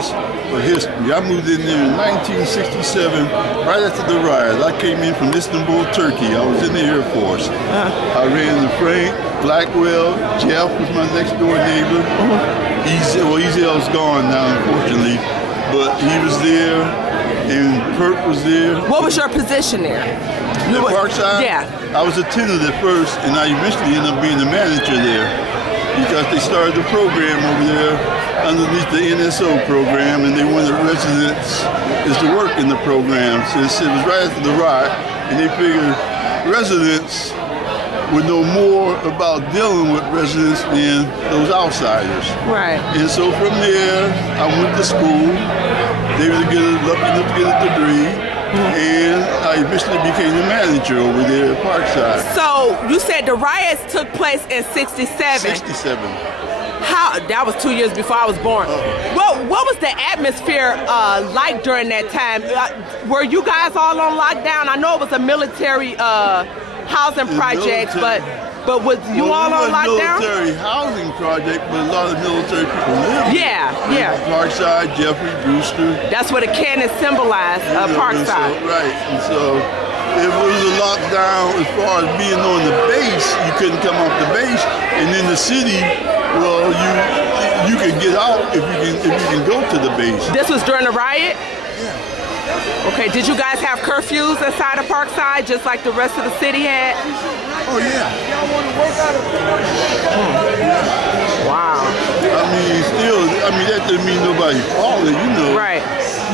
class for history. I moved in there in 1967, right after the riot. I came in from Istanbul, Turkey. I was in the Air Force. I ran into Frank, Blackwell, Jeff was my next door neighbor. Ezel's gone now, unfortunately, but he was there, and Perk was there. What was your position there? At Parkside? Yeah. I was a tenant at first, and I eventually ended up being the manager there because they started the program over there underneath the NSO program, and they wanted residents to work in the program since it was right after the riot, and they figured residents would know more about dealing with residents than those outsiders. Right. And so from there, I went to school. They were lucky enough to get a degree, and I eventually became the manager over there at Parkside. So you said the riots took place in '67. 67. How? That was 2 years before I was born. What was the atmosphere like during that time? Were you guys all on lockdown? I know it was a military housing project, but was you all on lockdown? Military housing project, but a lot of military people live. Yeah. Parkside, Jeffrey, Brewster. That's what a cannon symbolized, Parkside. Right, and so it was a lockdown as far as being on the base. You couldn't come off the base, and in the city, well, you can get out if you can go to the base. This was during the riot? Yeah. Okay, did you guys have curfews inside of Parkside just like the rest of the city had? Oh yeah. Wow. That doesn't mean nobody followed, Right.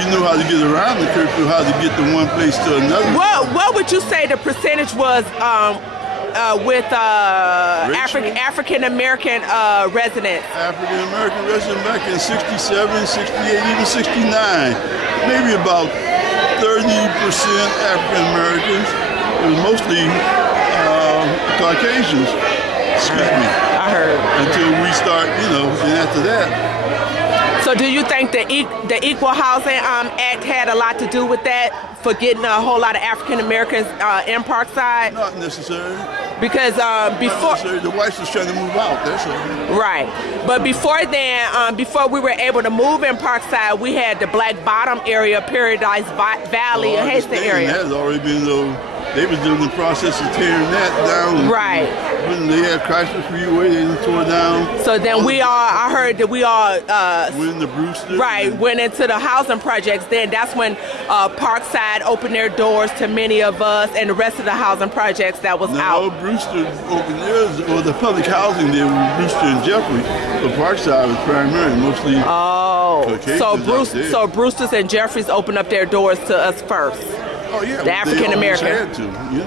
You know how to get around the curfew, how to get from one place to another. What would you say the percentage was with African American residents? African American residents back in 67, 68, even 69. Maybe about 30% African Americans. It was mostly Caucasians. Excuse me. I heard. Until we start, and after that. So do you think the Equal Housing Act had a lot to do with that, for getting a whole lot of African Americans in Parkside? Not necessarily. Because before the whites was trying to move out, that's all. Right, but before then, before we were able to move in Parkside, we had the Black Bottom area, Paradise Valley, and Hastings area. That has already been they was doing the process of tearing that down. Right. When they had Chrysler Freeway, they tore down. So then I heard that we all went into Brewster. Right, went into the housing projects. Then that's when Parkside opened their doors to many of us, and the rest of the housing projects that was out. Brewster opened theirs, or the public housing there was Brewster and Jeffrey. But Parkside was primarily mostly Caucasians. So Brewster's and Jeffries opened up their doors to us first. Oh yeah, the African American. They had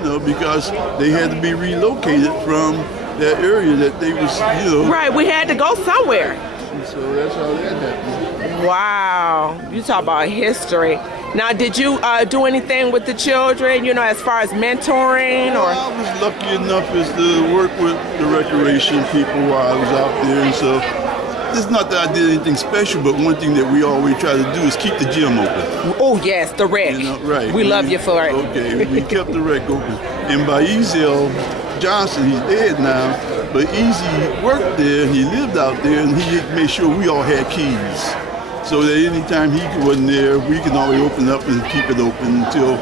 to, because they had to be relocated from that area that they was, Right, we had to go somewhere. And so that's how that happened. Wow, you talk about history. Now, did you do anything with the children, as far as mentoring, or? Well, I was lucky enough as to work with the recreation people while I was out there, and so. It's not that I did anything special, but one thing that we always try to do is keep the gym open. Oh yes, the rec. Right. We love you for it. Okay, we kept the rec open. And by Ezel Johnson, he's dead now, but Easy worked there, and he lived out there, and he made sure we all had keys. So that anytime he wasn't there, we can always open up and keep it open until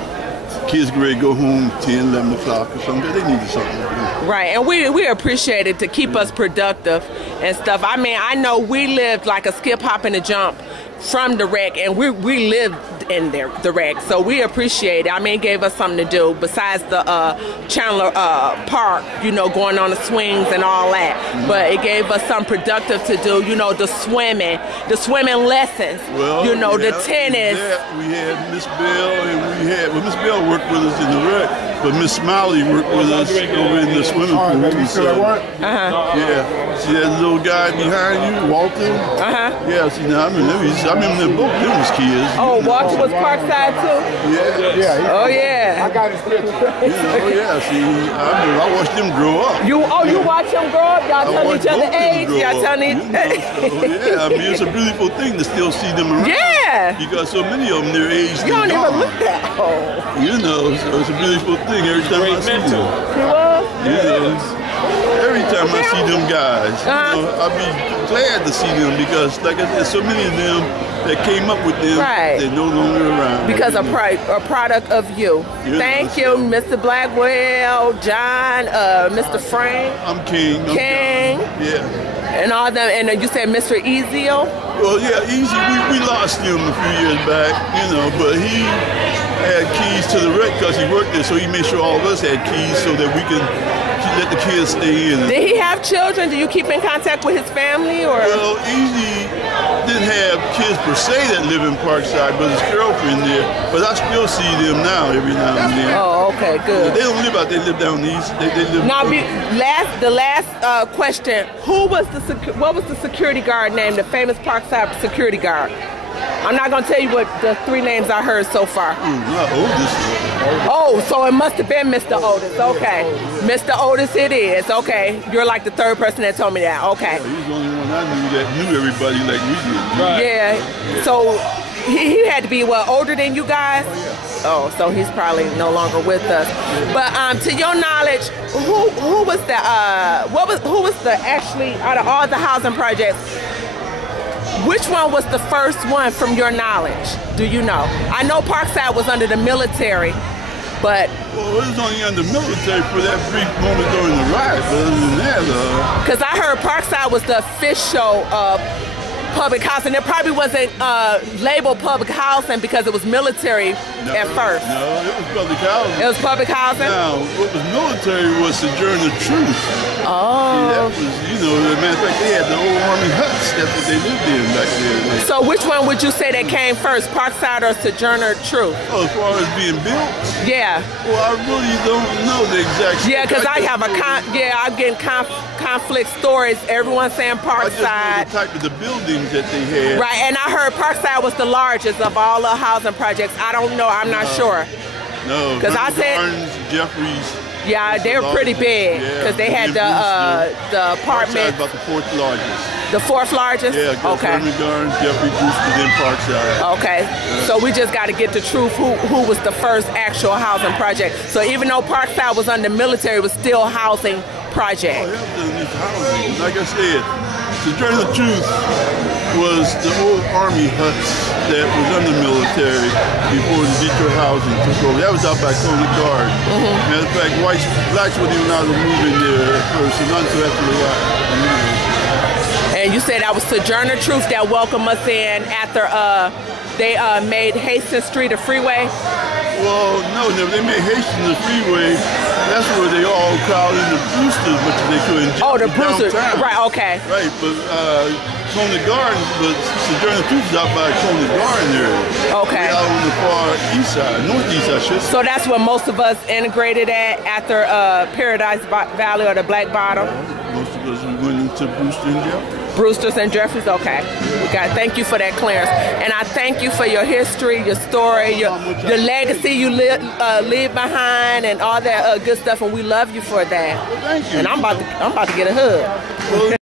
kids get ready to go home 10, 11 o'clock or something. They needed something to do. Right, and we appreciate it to keep us productive and stuff. I mean, I know we lived like a skip, hop, and a jump from the rec, and we lived in there, the rec, so we appreciate it. I mean, it gave us something to do besides the Chandler Park, going on the swings and all that. But it gave us something productive to do, the swimming lessons, well, the tennis. We had Miss Bell, and Miss Bell worked with us in the rec, but Miss Smiley worked with us over in the swimming pool. So, yeah, see that little guy behind you, Walter? Yeah, see, now I remember both of them was kids. Oh, Walter was Parkside too? Yeah. Oh yeah. I got his picture. See, I watched them grow up. You watch them grow up? Y'all telling each other age? Y'all telling yeah, I mean, it's a beautiful thing to still see them around. Yeah. Because so many of them, their age, you don't even look that old. So it's a beautiful thing every time I see them. He was? Every time I see them guys, I'll be glad to see them because, like I said, so many of them that came up with them, Right. they're no longer around. Because a product of you. Yeah, Thank you, Mr. Blackwell, John, Mr. Frank, I'm King. King. Yeah. and all them. And you said Mr. Ezio? Well, yeah, Easy. We lost him a few years back, but he had keys to the wreck because he worked there, so he made sure all of us had keys so that we can let the kids stay in. Did he have children? Do you keep in contact with his family? Or? Well, Easy didn't have kids per se that live in Parkside, but his girlfriend there. But I still see them now every now and then. Oh, okay, good. They don't live out there, they live down east. They live. Now, the last question: what was the security guard name? The famous Parkside security guard. I'm not gonna tell you what the 3 names I heard so far. Not Otis. Oh, so it must have been Mr. Otis. Okay, Mr. Otis, it is. Okay, you're like the 3rd person that told me that. Okay. He was the only one I knew that knew everybody like we did. Right. Yeah. So he had to be older than you guys. Oh, so he's probably no longer with us. But to your knowledge, who was the actually out of all the housing projects? Which one was the first one from your knowledge? Do you know? I know Parkside was under the military, but... Well, it was only under military for that brief moment during the riot, but other than that... Because I heard Parkside was the official public housing. It probably wasn't labeled public housing because it was military at first. No, it was public housing. It was public housing? Now, what was military was Sojourner Truth. Oh. That was, as a matter of fact, they had the old army huts. That's what they lived in back there. So which one would you say that came first, Parkside or Sojourner Truth? Oh, as far as being built? Yeah. Well, I really don't know the exact... Yeah, because I have I'm getting conflict stories. Everyone's saying Parkside. I just know the type of the buildings that they had. Right, and I heard Parkside was the largest of all the housing projects. I don't know, I'm not sure. No, because I said Gardens, Jeffries. Yeah, they were pretty big because they had the apartment. About the 4th largest. The 4th largest? Yeah, okay. Gardens, Jeffrey Brewster, then Parkside. Okay, so we just got to get the truth. Who was the first actual housing project? So even though Parkside was under military, it was still a housing project. Oh, yeah, it was housing. Like I said, Sojourner Truth was the old army huts that was under military before the Detroit housing took over. That was out by Coney Garden. Matter of fact, blacks weren't even allowed to move in there at first, and not until after the riot. And you said that was Sojourner Truth that welcomed us in after they made Hastings Street a freeway? Well, no, they made Hastings a freeway. That's where they all crowded the Brewsters, but they couldn't. Oh, the Brewsters, right? Okay. Right, but Coney Garden, but Sojourner Truth is out by Coney Garden area. Okay. Out on the far east side, northeast, I should say. So that's where most of us integrated at after Paradise Valley or the Black Bottom. Most of us went into Brewster and Jeffries. Brewsters and Jeffries, okay. Thank you for that clearance. And I thank you for your history, your story, your legacy you leave behind and all that good stuff, and we love you for that. Well, thank you. And I'm about to get a hug.